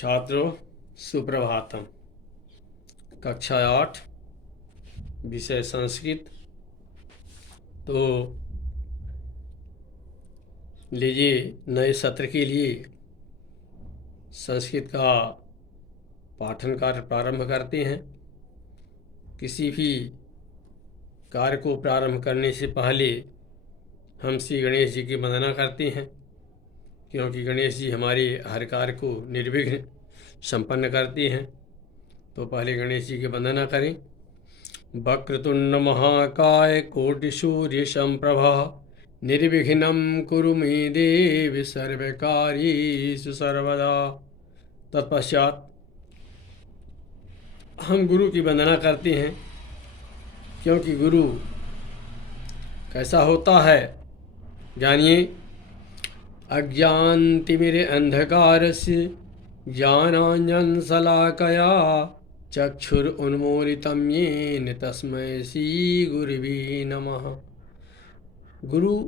छात्रों, सुप्रभातम। कक्षा 8, विषय संस्कृत। तो लीजिए, नए सत्र के लिए संस्कृत का पाठन कार्य प्रारंभ करते हैं। किसी भी कार्य को प्रारंभ करने से पहले हम श्री गणेश जी की वंदना करते हैं, क्योंकि गणेश जी हमारे हर कार्य को निर्विघ्न संपन्न करते हैं। तो पहले गणेश जी की वंदना करें। वक्रतुंड महाकाय कोटि सूर्य संप्रभा निर्विघ्नं कुरु मे देव सर्वकार्येषु सर्वदा। तत्पश्चात हम गुरु की वंदना करते हैं, क्योंकि गुरु कैसा होता है जानिए। अज्ञानतिमिरान्धकारस्य ज्ञानाञ्जनशलाकया चक्षुरुन्मीलितं येन तस्मै श्रीगुरवे नमः। गुरु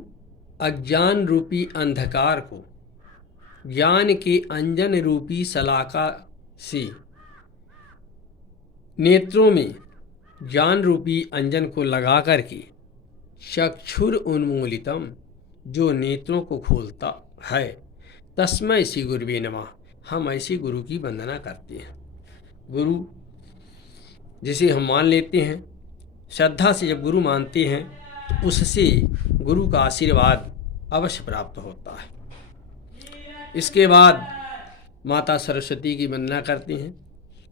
अज्ञान रूपी अंधकार को ज्ञान के अंजन रूपी शलाका से, नेत्रों में ज्ञान रूपी अंजन को लगा करके, चक्षुर उन्मूलितम, जो नेत्रों को खोलता है, तस्मै श्री गुरुवे नमः, हम ऐसे गुरु की वंदना करते हैं। गुरु जिसे हम मान लेते हैं, श्रद्धा से जब गुरु मानते हैं, उससे गुरु का आशीर्वाद अवश्य प्राप्त होता है। इसके बाद माता सरस्वती की वंदना करते हैं।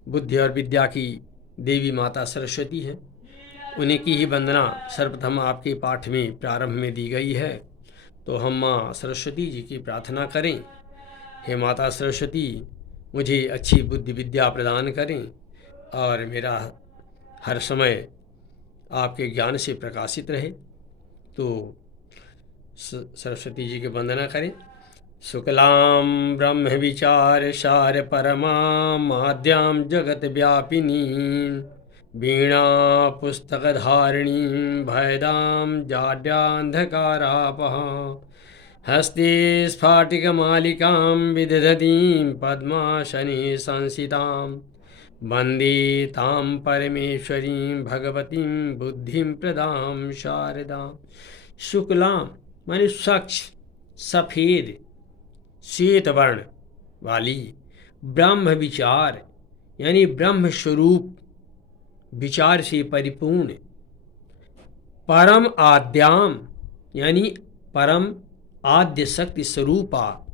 बुद्धि और विद्या की देवी माता सरस्वती है, उन्हीं की ही वंदना सर्वप्रथम आपके पाठ में प्रारंभ में दी गई है। तो हम माँ सरस्वती जी की प्रार्थना करें। हे माता सरस्वती, मुझे अच्छी बुद्धि विद्या प्रदान करें और मेरा हर समय आपके ज्ञान से प्रकाशित रहे। तो सरस्वती जी की वंदना करें। शुक्लां ब्रह्म विचार सार परमा माद्यां जगत व्यापिनी वीणा पुस्तकधारिणीं भयदां जाड्यान्धकारापः हस्ते स्फाटिकमालिकां विदधतीं पद्मासने संसितां वन्दे तां परमेश्वरीं भगवतीं बुद्धिं प्रदां शारदां। शुक्लां माने स्वच्छ, सफ़ेद, श्वेत वर्ण वाली, ब्रह्म विचार यानी ब्रह्म स्वरूप विचार से परिपूर्ण, परम आद्याम यानी परम आद्य शक्ति स्वरूपा,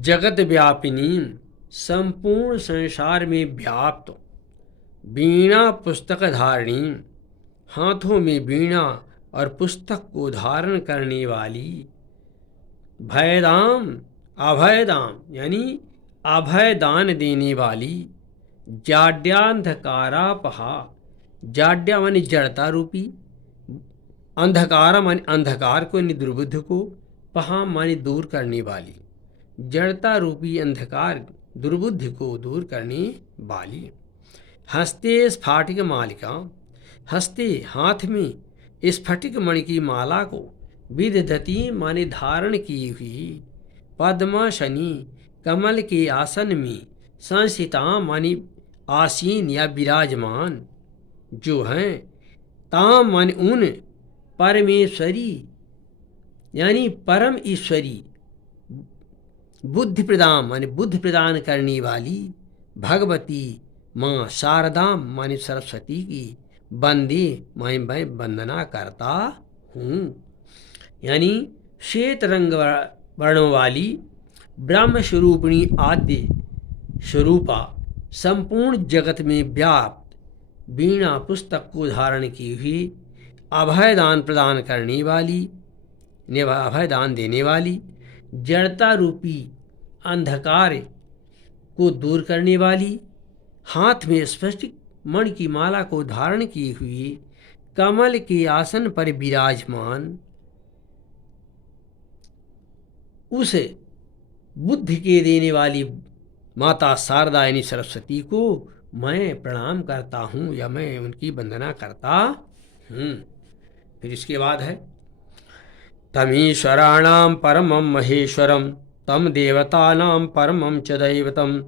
जगत व्यापिनी, संपूर्ण संसार में व्याप्त, वीणा पुस्तक धारिणी, हाथों में वीणा और पुस्तक को धारण करने वाली, भयदाम अभयदाम यानी अभय दान देने वाली, जाड्यान्धकारापहा, जाड्या मानी जड़ता रूपी, अंधकारा मानी अंधकार को यानी दुर्बुद्ध को, पहा मानी दूर करने वाली, जड़ता रूपी अंधकार दुर्बुद्धि को दूर करने वाली। हस्ते स्फाटिक मालिका, हस्ते हाथ में स्फटिक मणि की माला को, विदधती माने धारण की हुई, पद्मासनी कमल के आसन में, संसिता मानी आसीन या विराजमान जो हैं, ताम माने उन, परमेश्वरी यानी परम ईश्वरी, बुद्धि प्रदान माने बुद्धि प्रदान करने वाली, भगवती माँ शारदाम माने सरस्वती की, वंदे मैं वंदना करता हूँ। यानी श्वेत रंग वर्णों वाली, ब्रह्म स्वरूपिणी आद्य स्वरूपा, संपूर्ण जगत में व्याप्त, वीणा पुस्तक को धारण की हुई, अभय दान प्रदान करने वाली, अभय दान देने वाली, जड़ता रूपी अंधकार को दूर करने वाली, हाथ में स्फटिक मणि की माला को धारण की हुई, कमल के आसन पर विराजमान, उस बुद्धि के देने वाली माता शारदा यानी सरस्वती को मैं प्रणाम करता हूँ या मैं उनकी वंदना करता हूँ। फिर इसके बाद है तमीश्वराणां परमं महेश्वरं तम देवतानां परमं च दैवतं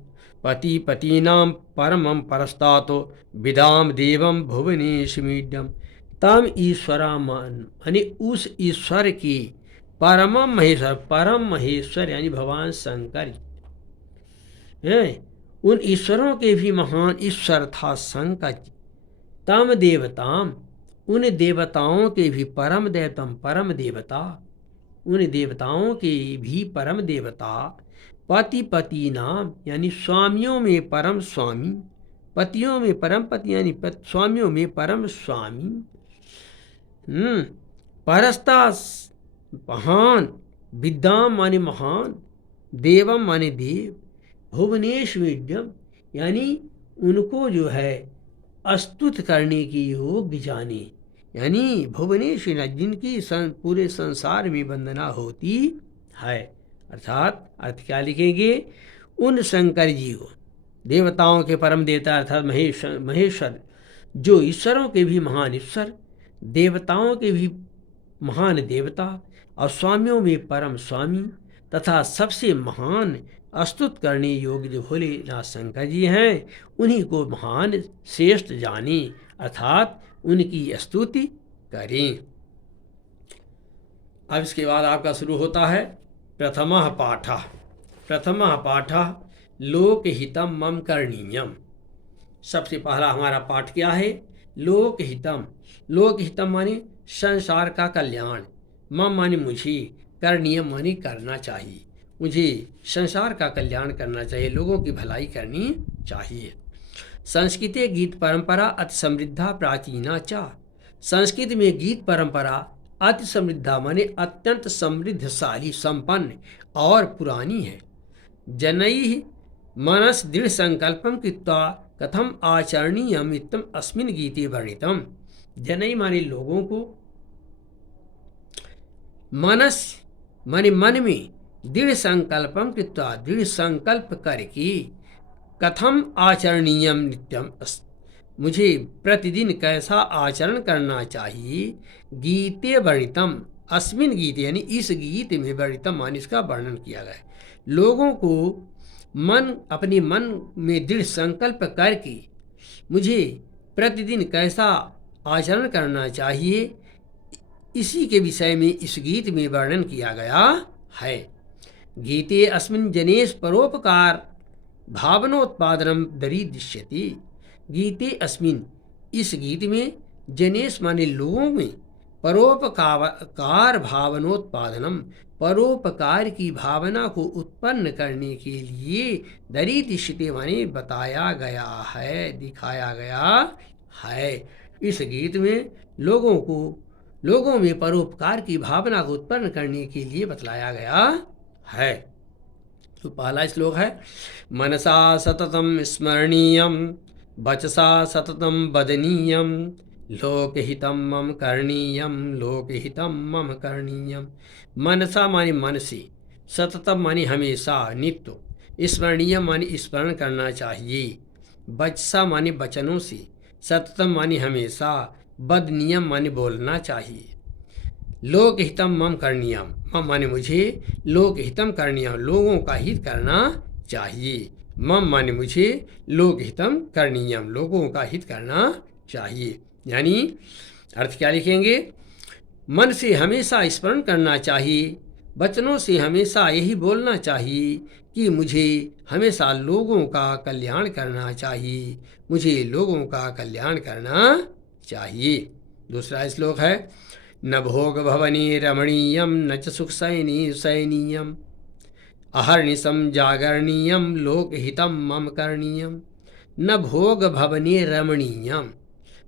पति पतीनां परमं परस्तातो विदाम देवम भुवनेशमीड्यम। तम ईश्वरामान यानी उस ईश्वर की परमम महेश्वर, परम महेश्वर यानी भगवान शंकर हैं, उन ईश्वरों के भी महान ईश्वर था शंकर। तम देवताम, उन देवताओं के भी परम देवतम, परम देवता, उन देवताओं के भी परम देवता, पति पति नाम यानी स्वामियों में परम स्वामी, पतियों में परम पति यानी स्वामियों में परम स्वामी, परस्ता महान, विद्याम माने महान, देवम माने देव, भुवनेश विद्यम यानी उनको जो है स्तुत करने की योग्य जाने, यानी भुवनेश जिनकी पूरे संसार में वंदना होती है। अर्थात अर्थ क्या लिखेंगे, उन शंकर जी को, देवताओं के परम देवता अर्थात महेश्वर, जो ईश्वरों के भी महान ईश्वर, देवताओं के भी महान देवता और स्वामियों में परम स्वामी तथा सबसे महान स्तुत करने योग्य जो भोलेनाथ शंकर जी हैं, उन्हीं को महान श्रेष्ठ जाने, अर्थात उनकी स्तुति करें। अब इसके बाद आपका शुरू होता है प्रथमः पाठः। प्रथमः पाठः लोकहितम मम करणीयम। सबसे पहला हमारा पाठ क्या है, लोकहितम। लोकहितम माने संसार का कल्याण, मम माने मुझे, करणीयम माने करना चाहिए, मुझे संसार का कल्याण करना चाहिए, लोगों की भलाई करनी चाहिए। संस्कृते गीत परंपरा अति समृद्धा प्राचीना चा। संस्कृत में गीत परंपरा अति समृद्धा माने अत्यंत समृद्धशाली, संपन्न और पुरानी है। जनैः मनस दृढ़ संकल्पम कृत्वा कथम आचरणीयम इत्थम अस्मिन् गीते वर्णितम। जनैः माने लोगों को, मनस माने मन में, दृढ़ संकल्पम कृत्वा दृढ़ संकल्प करके, कथम आचरणीयम नित्यम मुझे प्रतिदिन कैसा आचरण करना चाहिए, गीते वर्णितम अस्मिन गीते यानी इस गीत में, वर्णितम मान इसका वर्णन किया गया है। लोगों को मन, अपने मन में दृढ़ संकल्प करके मुझे प्रतिदिन कैसा आचरण करना चाहिए, इसी के विषय में इस गीत में वर्णन किया गया है। गीते अस्मिन् जनेश परोपकार भावनोत्पादनम दरीदृश्यति। गीते अस्मिन् इस गीत में, जनेश माने लोगों में, परोपकार भावनोत्पादनम परोपकार की भावना को उत्पन्न करने के लिए, दरीदृश्यते माने बताया गया है, दिखाया गया है। इस गीत में लोगों में परोपकार की भावना को उत्पन्न करने के लिए बतलाया गया है। तो पहला श्लोक है, मनसा सततम स्मरणीयम वचसा सततम वदनीयम लोकहितम मम करणीयम लोकहितम मम करणीयम। मनसा माने मन से, सततम माने हमेशा, नित्य, स्मरणीयम माने स्मरण करना चाहिए, वचसा माने वचनों से, सततम माने हमेशा, वदनीयम माने बोलना चाहिए, लोकहितम मम करणीयम, मम माने मुझे, लोकहितम करणीयम लोगों का हित करना चाहिए, मम माने मुझे, लोकहितम करणीयम लोगों का हित करना चाहिए। यानी अर्थ क्या लिखेंगे, मन से हमेशा स्मरण करना चाहिए, वचनों से हमेशा यही बोलना चाहिए कि मुझे हमेशा लोगों का कल्याण करना चाहिए, मुझे लोगों का कल्याण करना चाहिए। दूसरा श्लोक है, न भोग भवने रमणीयम न च सुख सैनीयम अहर्निशम जागरणीयम लोकहितम मम करणीयम। न भोग भवने रमणीयम,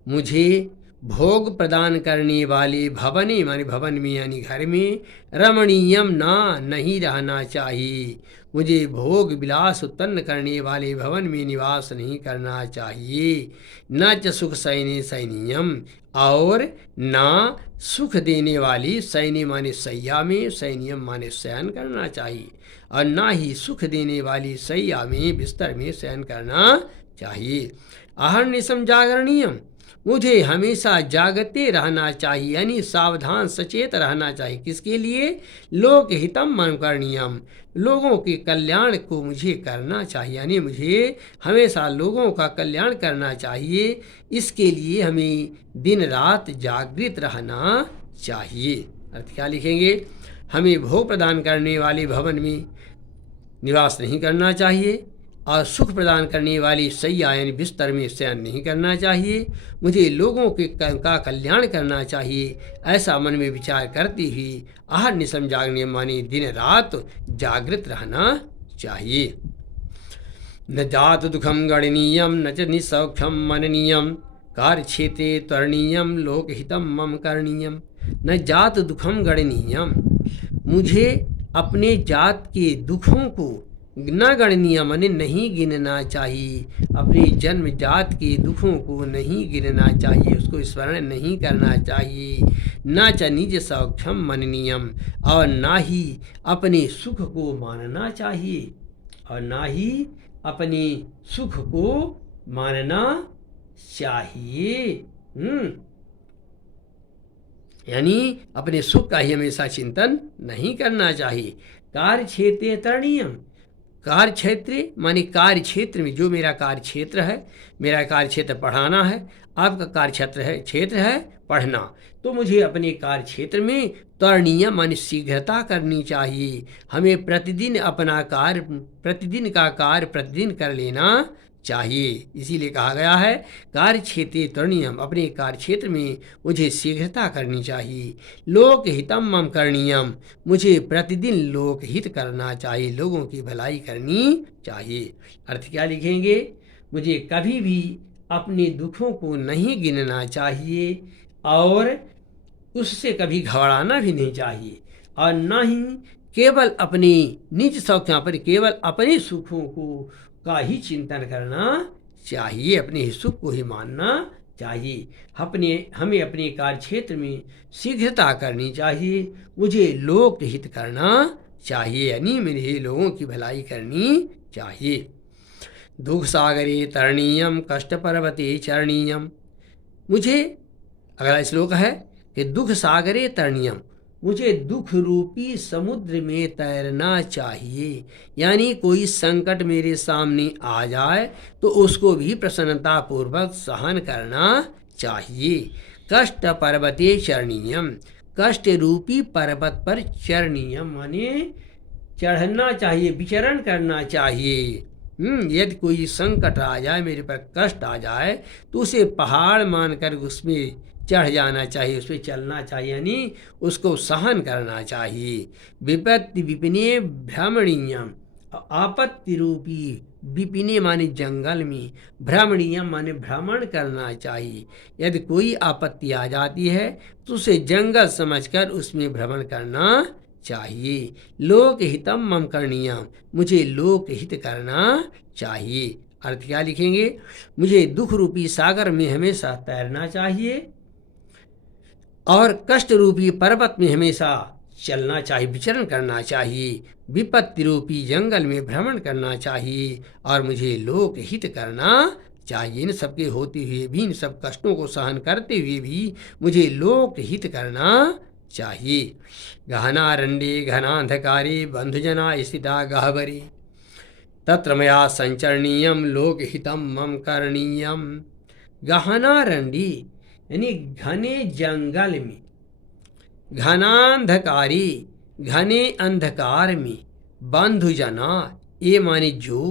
मुझे भोग प्रदान करने वाले, भवने माने भवन में यानी घर में, रमणीयम ना नहीं रहना चाहिए, मुझे भोग विलास उत्पन्न करने वाले भवन में निवास नहीं करना चाहिए। न च सुख सैनीयम, और ना सुख देने वाली, सैनी माने सैया में, सैनियम माने शयन करना चाहिए, और ना ही सुख देने वाली सैया में, बिस्तर में शयन करना चाहिए। अहर्निशम जागरणीयम, मुझे हमेशा जागते रहना चाहिए, यानी सावधान सचेत रहना चाहिए। किसके लिए? लोक हितम मन करणीयम, लोगों के कल्याण को मुझे करना चाहिए, यानी मुझे हमेशा लोगों का कल्याण करना चाहिए। इसके लिए हमें दिन रात जागृत रहना चाहिए। अर्थ क्या लिखेंगे? हमें भोग प्रदान करने वाले भवन में निवास नहीं करना चाहिए और सुख प्रदान करने वाली शैया यानी बिस्तर में शयन नहीं करना चाहिए। मुझे लोगों के का कल्याण करना चाहिए, ऐसा मन में विचार करती हुई आहर निशम जागने माने दिन रात जागृत रहना चाहिए। न जात दुखम गणनीयम न च निसौख्यम मननीयम, कार्य क्षेत्रे त्वरणीयम लोकहितम मम करणीयम। न जात दुखम गणनीयम, मुझे अपने जात के दुखों को न गणनीय माने नहीं गिनना चाहिए। अपने जन्म जात के दुखों को नहीं गिनना चाहिए, उसको स्मरण नहीं करना चाहिए। न च निज सौख्यम मननीयम, और ना ही अपने सुख को मानना चाहिए, और ना ही अपने सुख को मानना चाहिए। यानी अपने सुख का ही हमेशा चिंतन नहीं करना चाहिए। कार्य क्षेत्र तरणीयम, कार्य क्षेत्र माने कार्य क्षेत्र में, जो मेरा कार्य क्षेत्र है, मेरा कार्य क्षेत्र पढ़ाना है, आपका कार्य क्षेत्र है पढ़ना, तो मुझे अपने कार्य क्षेत्र में तरणीय माने शीघ्रता करनी चाहिए। हमें प्रतिदिन अपना कार्य, प्रतिदिन का कार्य प्रतिदिन कर लेना चाहिए। इसीलिए कहा गया है कार्य क्षेत्रे तरणीयम, अपने कार्य क्षेत्र में मुझे शीघ्रता करनी चाहिए। लोक हितम मम करणीयम, मुझे प्रतिदिन लोक हित करना चाहिए, लोगों की भलाई करनी चाहिए। अर्थ क्या लिखेंगे? मुझे कभी भी अपने दुखों को नहीं गिनना चाहिए और उससे कभी घबराना भी नहीं चाहिए, और न ही केवल अपनी निज सौख्यों पर, केवल अपने सुखों को का ही चिंतन करना चाहिए, अपने ही सुख को ही मानना चाहिए। हमें अपने कार्य क्षेत्र में शीघ्रता करनी चाहिए, मुझे लोक हित करना चाहिए, यानी मेरे लोगों की भलाई करनी चाहिए। दुख सागरे तरणीयम कष्ट पर्वते चरणीयम, मुझे अगला श्लोक है कि दुख सागरे तरणीयम, मुझे दुख रूपी समुद्र में तैरना चाहिए, यानी कोई संकट मेरे सामने आ जाए तो उसको भी प्रसन्नता पूर्वक सहन करना चाहिए। कष्ट पर्वते चरणीयम, कष्ट रूपी पर्वत पर चरणीयम माने चढ़ना चाहिए, विचरण करना चाहिए। यदि कोई संकट आ जाए, मेरे पर कष्ट आ जाए, तो उसे पहाड़ मानकर उसमें चढ़ जाना चाहिए, उस पर चलना चाहिए, यानी उसको सहन करना चाहिए। विपत्ति विपिने भ्रमणीयम, आपत्ति रूपी विपिने माने जंगल में, भ्रमणीयम माने भ्रमण करना चाहिए। यदि कोई आपत्ति आ जाती है तो उसे जंगल समझकर उसमें भ्रमण करना चाहिए। लोक हितम मम करणीयम, मुझे लोक हित करना चाहिए। अर्थ क्या लिखेंगे? मुझे दुख रूपी सागर में हमेशा तैरना चाहिए और कष्ट रूपी पर्वत में हमेशा चलना चाहिए, विचरण करना चाहिए। विपत्ति रूपी जंगल में भ्रमण करना चाहिए और मुझे लोक हित करना चाहिए। इन सबके होते हुए भी, इन सब कष्टों को सहन करते हुए भी मुझे लोक हित करना चाहिए। गहनारण्ये घनांधकारे बंधुजना स्थिता गहवरे, तत्र मया संचरणीयम लोकहितम मम करणीयम। गहनारण्ये यानी घने जंगल में, घनांधकारी घने अंधकार में, बंधुजना ये माने जो,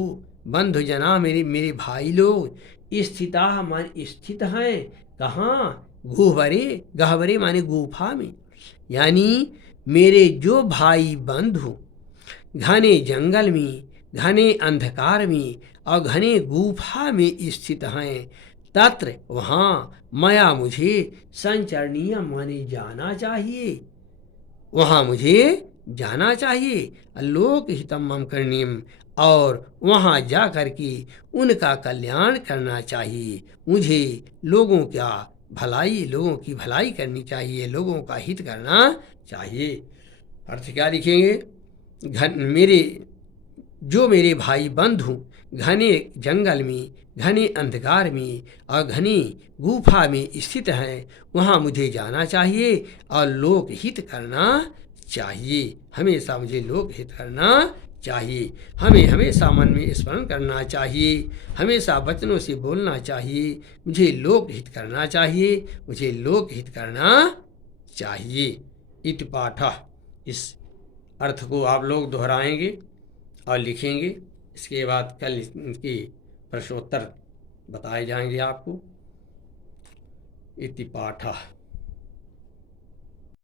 बंधुजना मेरे भाई लोग, स्थिता माने स्थित हैं कहाँ? गहवरे, गहवरे माने गुफा में, यानी मेरे जो भाई बंधु घने जंगल में, घने अंधकार में और घने गुफा में स्थित हैं, तत्र वहाँ मया मुझे संचरणीय माने जाना चाहिए, वहाँ मुझे जाना चाहिए। लोक हितम मम करणीयम, और वहाँ जा कर के उनका कल्याण करना चाहिए। मुझे लोगों की भलाई करनी चाहिए, लोगों का हित करना चाहिए। अर्थ क्या लिखेंगे? मेरे जो मेरे भाई बंधु घने जंगल में, घने अंधकार में और घनी गुफा में स्थित हैं, वहाँ मुझे जाना चाहिए और लोक हित करना चाहिए। हमेशा मुझे लोक हित करना चाहिए। हमें हमेशा मन में स्मरण करना चाहिए, हमेशा वचनों से बोलना चाहिए, मुझे लोक हित करना चाहिए, मुझे लोक हित करना चाहिए। इति पाठः, इस अर्थ को आप लोग दोहराएंगे और लिखेंगे। इसके बाद कल इनके प्रश्नोत्तर बताए जाएंगे आपको। इति पाठः।